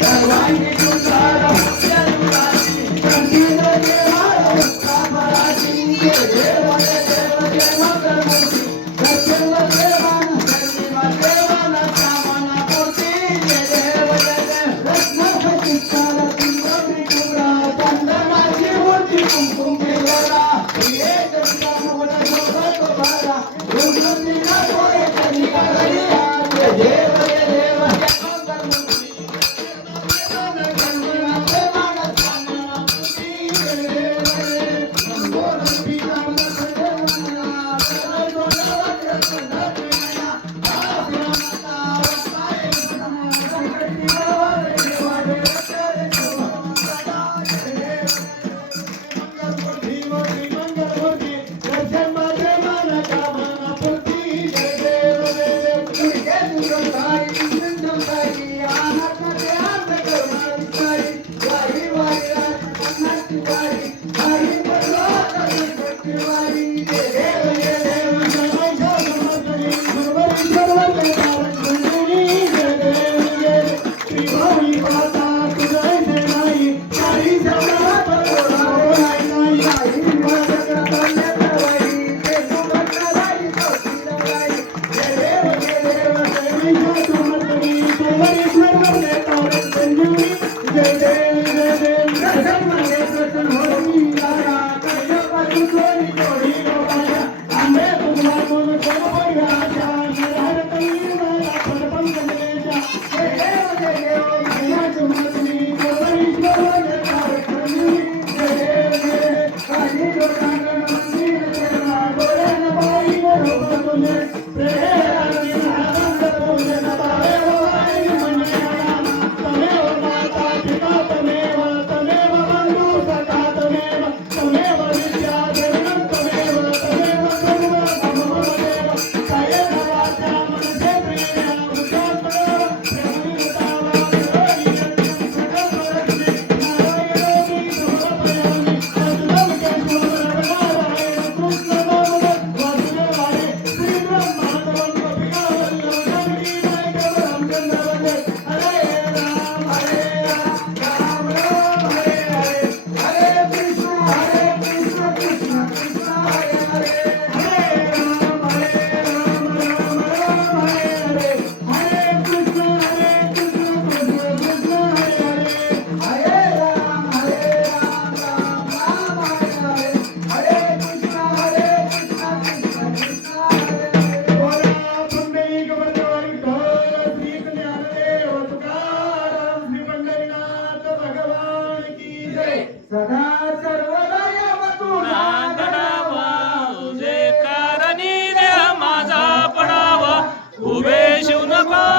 सर्वांगी Yeah. Mama!